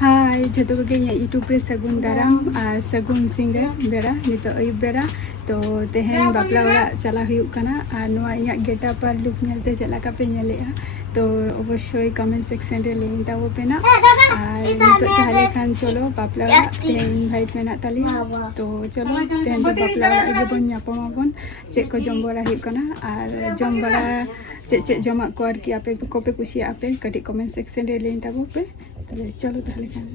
Hai, jatuh ke geng YouTube re Sagun Daram আর Sagun Singer বেড়া নিতো আয়ুব বেড়া তো তেহেন বাপলা ওড়াগ চালা হুয়ুগ কানা আর নোয়া ইᱧᱟᱹᱜ গেটআপ আর লুক ñelতে ᱪᱮᱫ ᱞᱮᱠᱟ ᱯᱮ ᱧᱮᱞᱮᱜᱼᱟ তো অবশ্যই কমেন্ট সেকশন রে ᱞᱟᱹᱭ ᱛᱟᱵᱚ ᱯᱮ ᱱᱟ আর নিতো চাহলে খান চলো বাপলা ওড়াগ তেহেন ইনভাইট ᱢᱮᱱᱟᱜ ᱛᱟᱞᱤᱧᱟ তো চলো তেহেন ᱫᱚ ᱵᱟᱯᱞᱟ ᱚᱲᱟᱜ ᱨᱮᱜᱮ ᱵᱚᱱ ᱧᱟᱯᱟᱢᱟᱵᱚᱱ ᱪᱮᱫ ᱠᱚ ᱡᱚᱢ ᱵᱟᱲᱟ ᱦᱩᱭᱩᱜ ᱠᱟᱱᱟ আর ᱡᱚᱢ ᱵᱟᱲᱟ ᱪᱮᱫ ᱡᱚᱢᱟᱜ ᱠᱚ ᱟᱨᱠᱤ ᱟᱯᱮ ᱠᱚᱯᱮ ᱠᱩᱥᱤᱭᱟᱜᱼᱟ ᱯᱮ ᱠᱟᱹᱴᱤᱡ ᱠᱚᱢᱮন্ট ᱥᱮᱠশন ᱨᱮ ᱞᱟᱹᱭ ᱛᱟᱵᱚ ᱯᱮ তাহলে চলো তাহলে খান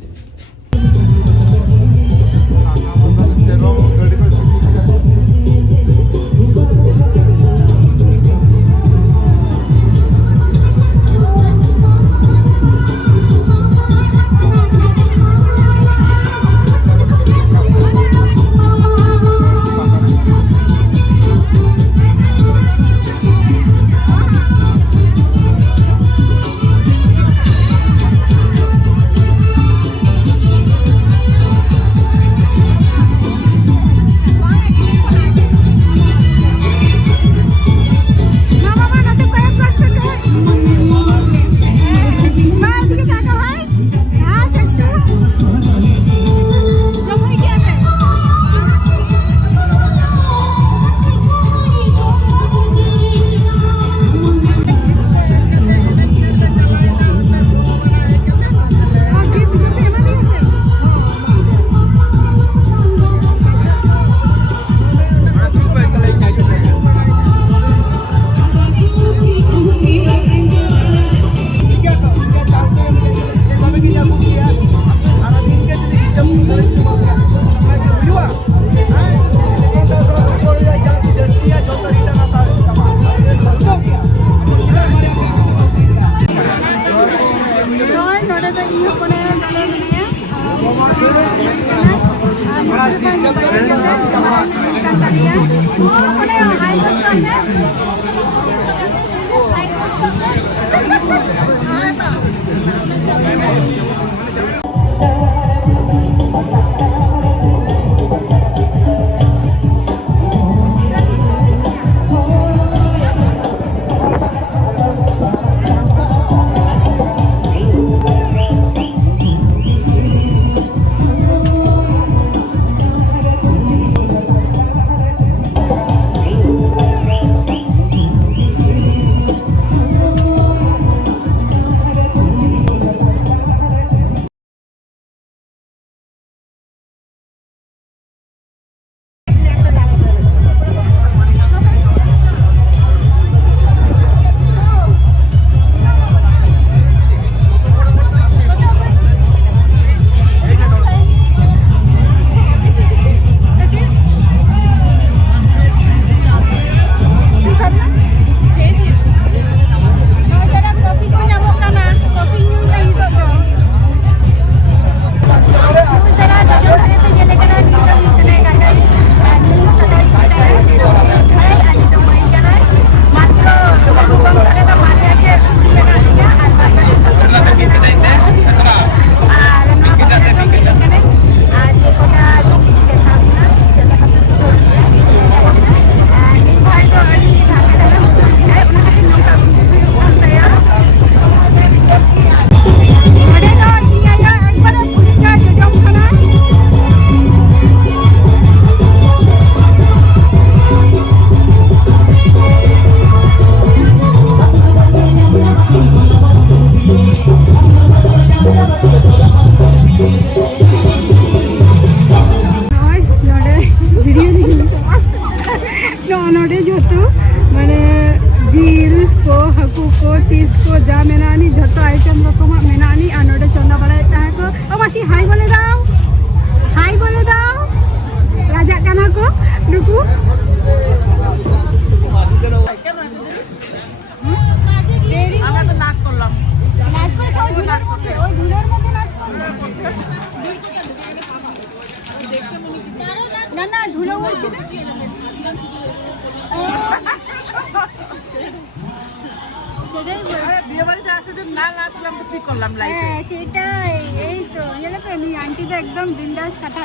একদম বিন্দাস কথা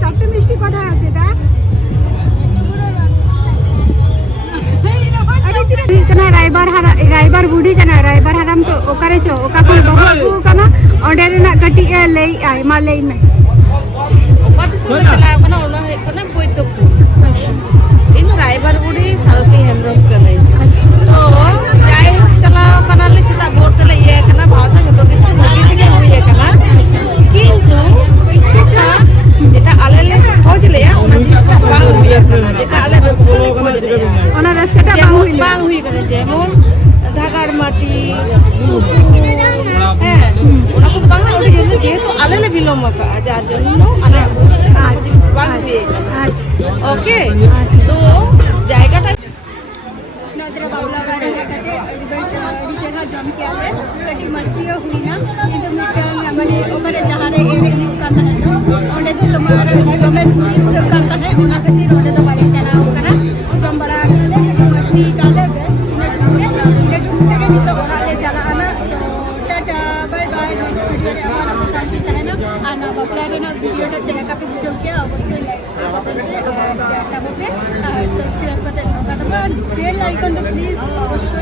চারটে মিষ্টি কোথায় আছে তা রাইবার বুড়ি কানা রাইবার হারাম তো ওকারে চো ওকা কোন বহু কানা অর্ডার না কটি এ লই আই মা লই মে ওকা তো সব চলা কানা ওনা হে কানা বৈদ্যপুর इन रायबर बुड़ी सारथी हेमरम कने तो जाय चला काना ले सीता बोर तले ये काना भाषा जतो किछु नदी থেকে হয়ে কানা কিন্তু কিছুটা যেটা আলেলে খোঁজ লেয়া ওনা জিনিসটা বাং হইয়া কানা যেটা আলে রাস্তাতে খোঁজ লেয়া ওনা রাস্তাটা বাং হই কানা যেমন ঢাকার মাটি হ্যাঁ ওনা কো বাং ওটা যেহেতু আলেলে বিলম্ব কা যার জন্য আলে জিনিস বাং হয়ে ওকে তো জায়গাটা नदरा बाबला गाड़ी लगाते इवेंट रिचेना जम के आले कटी मस्तियो हुई ना किंतु मिटे माने ओकरे जहारे एने काता है तो ओंडे तो तुम्हारा गमे धुरी उड़ काता है ओना खातिर ओंडे तो बाड़ी चला ओकरा जम बड़ा मस्ती काले बेस ने डुके के नितो ओरा ले चला आना टाटा बाय बाय नेक्स्ट वीडियो रे आमारा पसंद है ना आना बाबला रे ना वीडियो टा चला का पे बुझो क्या अवश्य लाइक शेयर करते सब्सक्राइब करते बेल आइकन तो प्लीज अवश्य